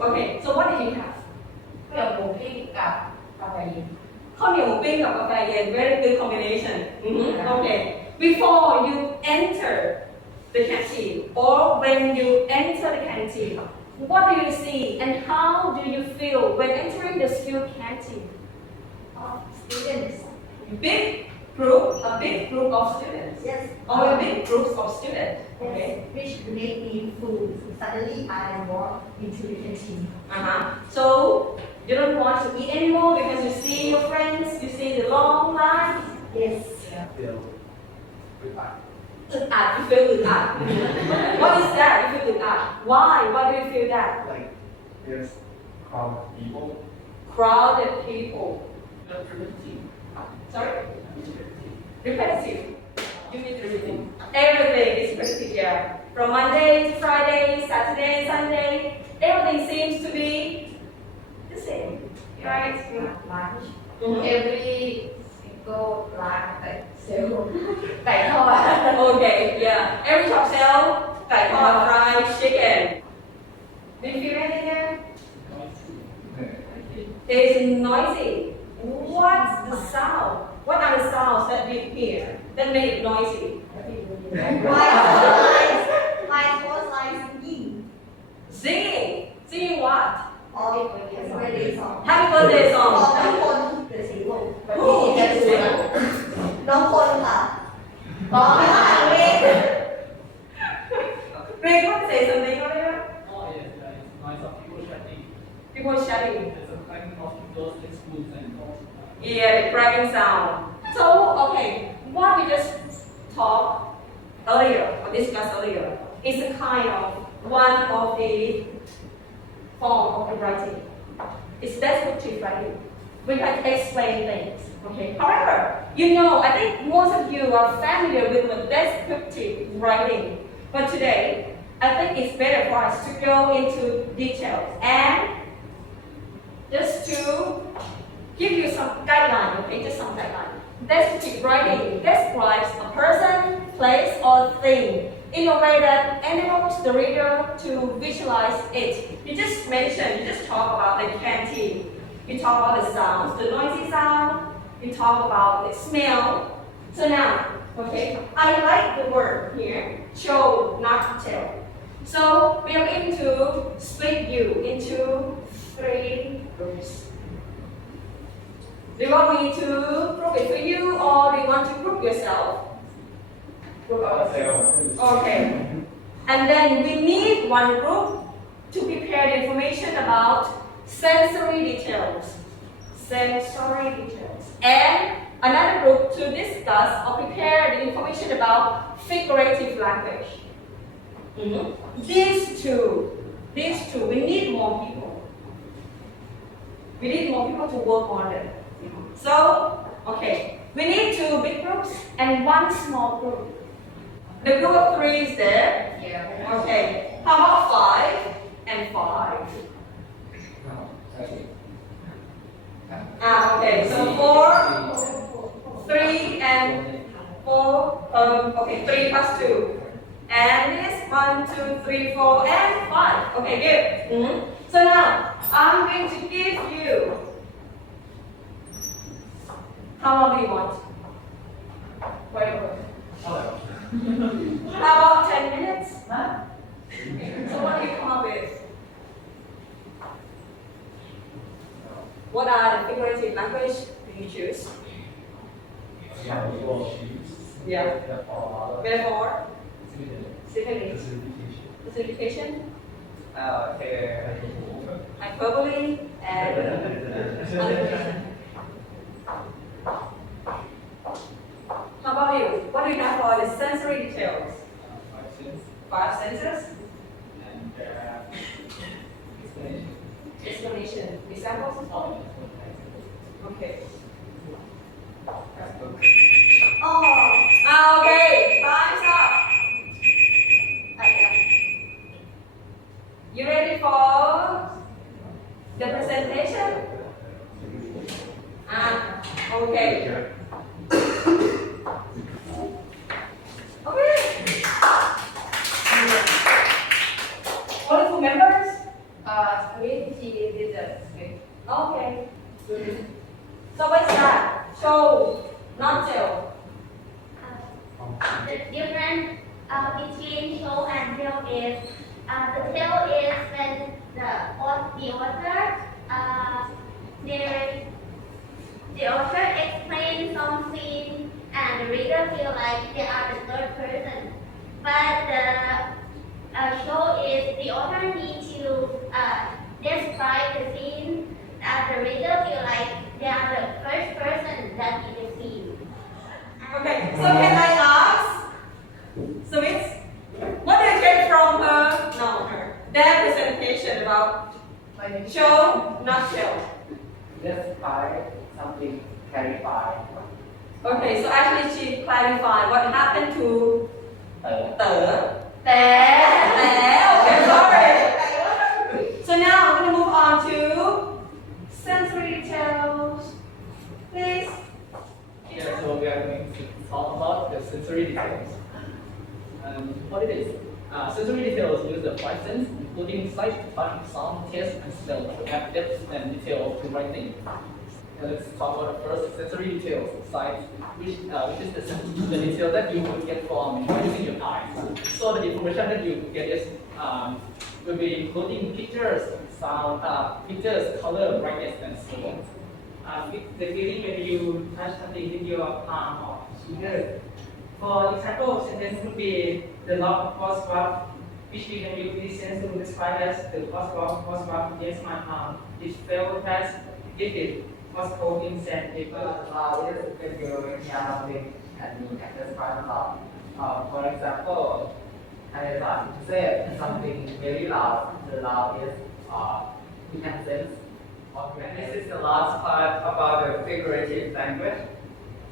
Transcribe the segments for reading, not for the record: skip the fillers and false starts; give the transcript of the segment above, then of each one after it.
Okay, so what did you have? ข้าวเหนียวหมูปิ้งกับกาแฟเย็น ข้าวเหนียวหมูปิ้งกับกาแฟเย็น very good combination. Okay. Before you enter the canteen or when you enter the canteen, what do you see and how do you feel when entering the school canteen? students Big group, a big group of students. yes Or a big groups of students. Okay. which make me full suddenly I walk into the canteen So you don't want to eat anymore because you see your friends, you see the long line. yes feel good back. You feel good. What is that? You feel good. Why? Why do you feel that? Like there's crowd of people. Crowded people. Repetitive. Sorry? Repetitive. You mean everything. Everything is repetitive, yeah. From Monday to Friday, Saturday, Sunday, everything seems to be the same. Right? lunch Mhm. every single ร้านแต่เซลล์ไก่ทอด Okay, yeah. Every shop sell ไก่ทอด fried chicken. Do you feel anything there? It's noisy. What's the sound? What are the sounds that we hear that make it noisy? my first line singing Singing. Singing what? or birthday song Happy birthday ขอ song. น้องคนเกิดสีวง Who is it? น้องคนค่ะน้องเวท Greg, want to say something earlier? Oh yes, yeah, it's noise of people chatting. People chatting. There's a cracking of windows in schools and all. Yeah, the cracking sound. So, okay, what we just talked earlier or discussed earlier is a kind of one of the form of the writing. It's descriptive writing. We can explain things. Okay. However, you know, I think most of you are familiar with the descriptive writing. But today, I think it's better for us to go into details and just to give you some guideline, okay, just some guideline. Descriptive writing describes a person, place, or thing in a way that enables the reader to visualize it. You just talk about the canteen. You talk about the sounds, the noisy sound. You talk about the smell. So now, okay, I like the word here, show, not tell. So we are going to split you into 3 groups. Do you want me to group it for you or do you want to group yourself? Group ourselves. Okay. And then we need one group to prepare the information about sensory details. Sensory details. And another group to discuss or prepare the information about figurative language. These two, we need more people. We need more people to work on them. So, okay, we need 2 big groups and 1 small group. The group of 3 is there. yeah Okay, how about 5 and 5? Okay, so 4, 3 and 4, okay, 3 plus 2. And this 1, 2, 3, 4, and 5. Okay, good. So now, I'm going to give you, how long do you want? Whatever. How about 10 minutes? So what do you come up with? What are the figurative language do you choose? Yeah. Metaphor. Simile. Personification. Hyperbole. And alliteration. How about you? What do you have for the sensory details? 5 senses. And there are explanation. Explanation. Examples? Okay. Okay. Time's up. You ready for the presentation? Okay. Okay. Only 2 members? Squid, she did a squid. Okay. So what's that? Show, not tell. The difference between show and tell is the tell is when the author narrates, the author explains some scene and the reader feel like they are the third person. But the show is the author needs to describe the scene and the reader feel like they are the first person that in the scene. Okay, so can I ask, Smith, what do you get from their presentation about show, not tell? Describe something, clarify. Okay, so actually she clarified what happened to Tờ. Okay, sorry. So now I'm going to move on to sensory details. Please. Yeah, so we are going to talk about the sensory details. What it is? Sensory details use the five senses, including sight, touch, sound, taste, and smell, to add depth and detail to writing. Let's talk about the first sensory details, sight, which is the detail that you would get from using your eyes. So the information that you get is will be including pictures, sound, pictures, color, brightness, and so on. The feeling when you touch something with your palm or finger. For example, sentence would be the lock was rough, which we can use this sense to describe as the was rough against my palm. It felt fast, it was cold in sand. Loud is when you hear something and you can describe loud. For example, I thought to say something very loud. The loud is you can sense. And this is the last part about the figurative language.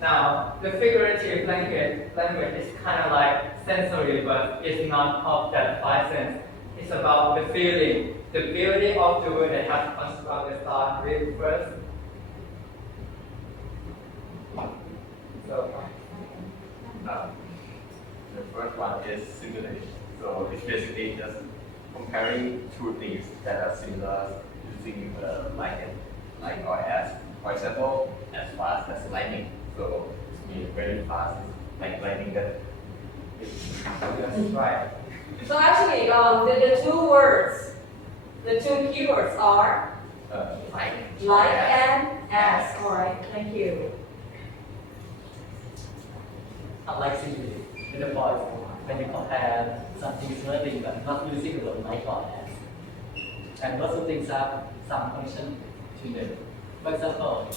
Now, the figurative language is kind of like sensory, but it's not of that five sense. It's about the feeling, the beauty of the word that has to construct the start with first. So, the first one is simulation. So it's basically just comparing two things that are similar using like or as. For example, as fast as lightning. So it's mean very fast, like lightning that. That's right. So actually, the two words, the two keywords are like and as. All right, thank you. Like simply with the voice, when you compare something similarly but not using the word like or as. And those things have some connection between them. For example,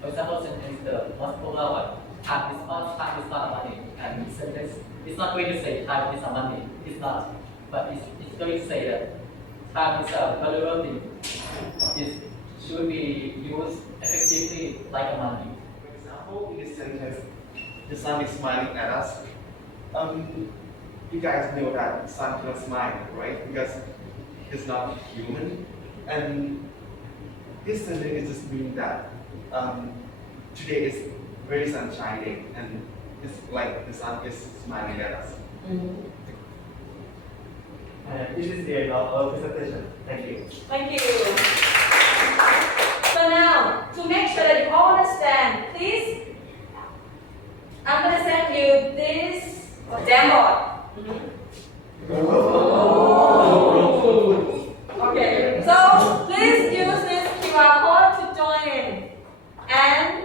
sentence the most popular one, time is not money. And sentence, it's not going to say time is money. It's not. But it's going to say that time is a valuable thing. It should be used effectively like a money. For example, in this sentence, the sun is smiling at us. You guys know that the sun cannot smile, right? Because it's not human. And this sentence just means that today is very sunshiny and it's like the sun is smiling at us. This is the end of our presentation. Thank you. Thank you. So now, to make sure that you all understand, please, I'm going to send you this Jamboard. Okay, so please use this QR code to join in and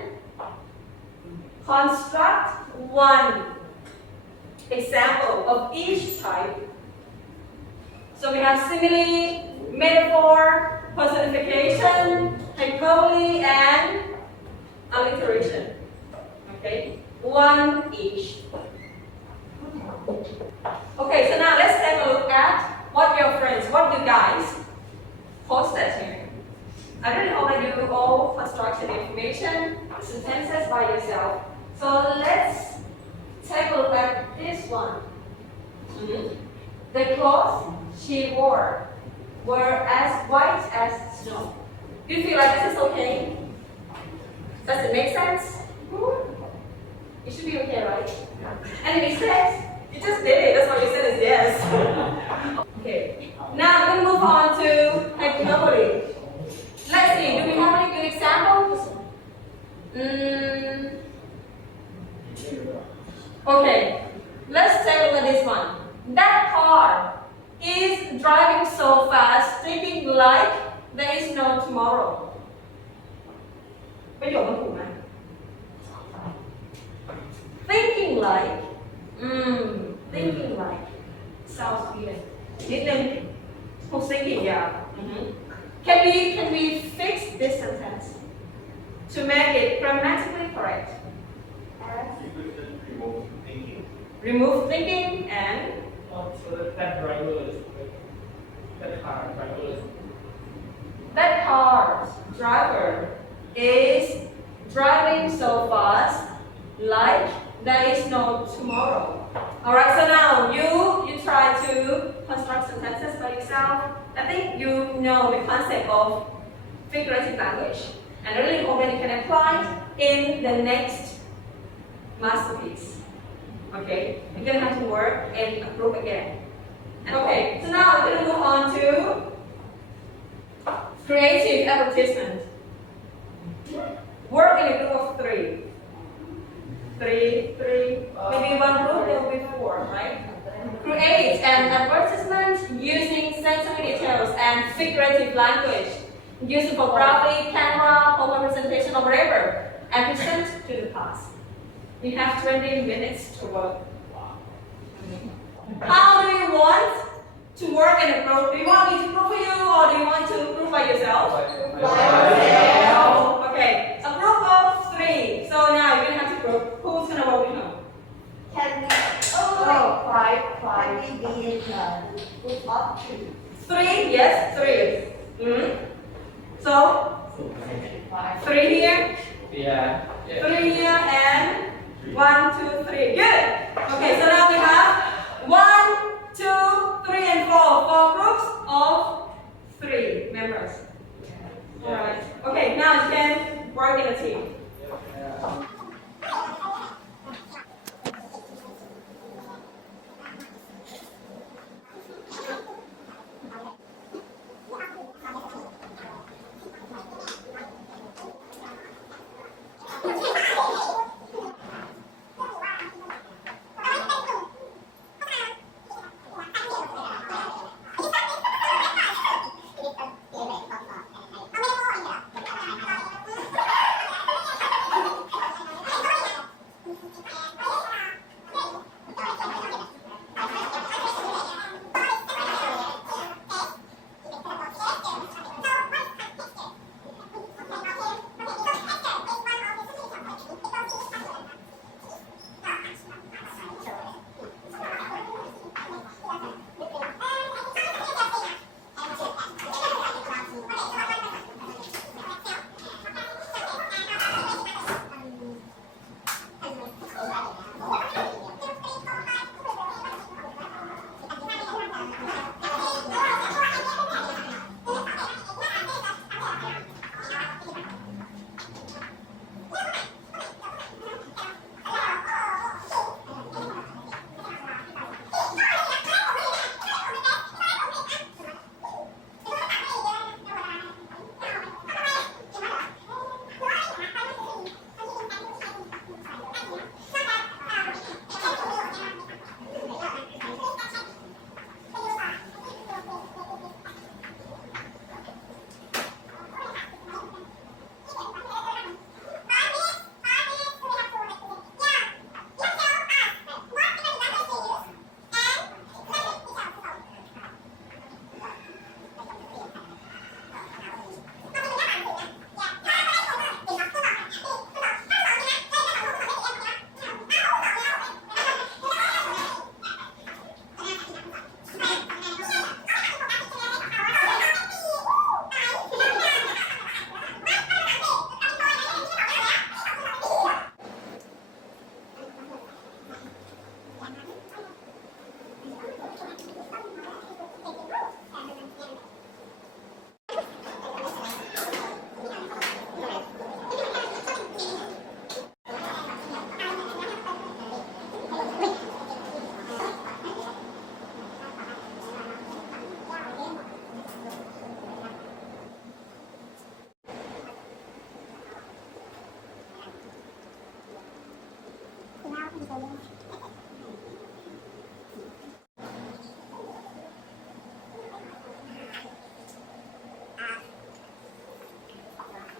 construct one example of each type. So we have simile, metaphor, personification, hyperbole, and alliteration. Okay, one each. Okay, so now let's take a look at what your friends, what you guys posted here. I really hope that you all constructed the information, the sentences by yourself. So let's take a look at this one. The clothes she wore were as white as snow. Do you feel like this is okay? Does it make sense? It should be okay, right? Any mistakes? You just did it. That's what you said is yes. Okay. Now I'm going to move on to there is no tomorrow ประโยคมันถูกไหม thinking like thinking like sounds weird นิดนึง who's thinking yeah can we fix this sentence to make it grammatically correct remove thinking and So that driver is that car driver is that car's driver is driving so fast like there is no tomorrow. Alright, so now you try to construct sentences by yourself. I think you know the concept of figurative language. And really hope that you can apply it in the next masterpiece. Okay, you're gonna have to work in a group again. Okay, so now we're gonna move on to creative advertisement. Work in a group of three. Maybe one group will be four, right? Create an advertisement using sensory details and figurative language. Use for graphic, camera, PowerPoint presentation, or whatever, and present to the class. You have 20 minutes to work. How do you want to work in a group? Do you want me to group for you, or do you want to group by yourself? Okay, a group of three. So now you're gonna have to group. Who's gonna work with whom? Can we can we be in a group of three? Three, yes, three. So three here, Yeah. three here, and 1, 2, 3. Good. Okay, so now we have 1, 2, 3, and 4. 4 groups of 3 members. Alright. Okay, now you can work in a team.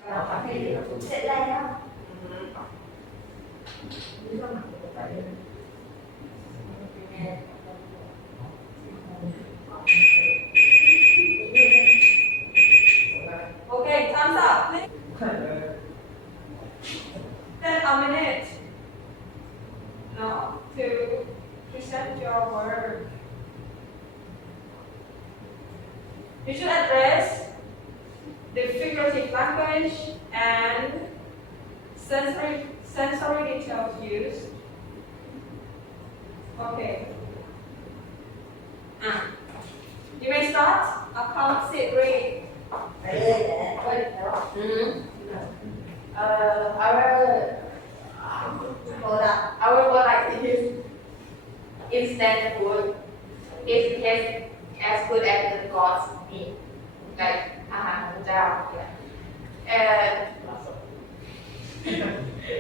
เสร็จแล้ว Okay, thumbs up, please. Then a minute. Now to present your work. You should address the figurative language and sensory details used. Okay. You may start. I'll count, sit, read. Our product is instant food. It tastes as good as the God's meat, like อาหารของเจ้า and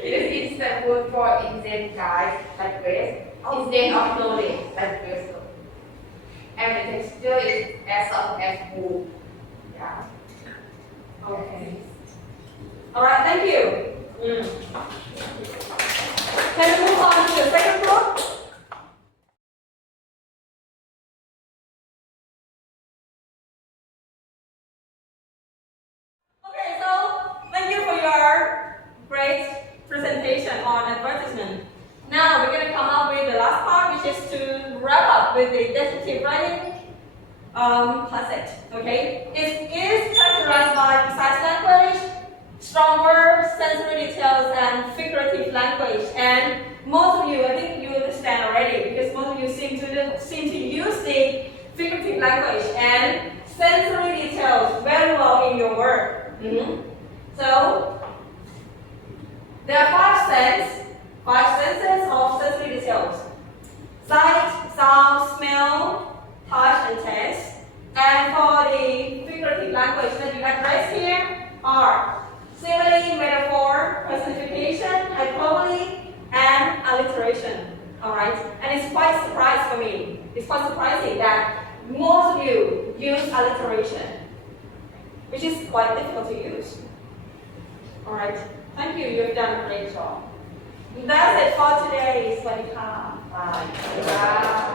it is instant food for insane guys like Grace, instead of knowledge like Grace. And the texture is as soft as wool. Yeah. Okay. Alright, thank you. Can we move on to the second group? Okay, so thank you for your great presentation on advertisement. Now we're going to come up with the last part, which is to wrap up with the descriptive writing concept. Okay, it is characterized by precise language, strong words, sensory details, and figurative language. And most of you, I think you understand already, because most of you seem to use the figurative language and sensory details very well in your work. So there are five senses of sensory details: sight, sound, smell, touch, and taste. And for the figurative language that you address here are simile, metaphor, personification, hyperbole, and alliteration. Alright? And it's quite surprising for me. It's quite surprising that most of you use alliteration, which is quite difficult to use. Alright? Thank you. You've done a great job. That's it for today. สวัสดีค่ะ Bye.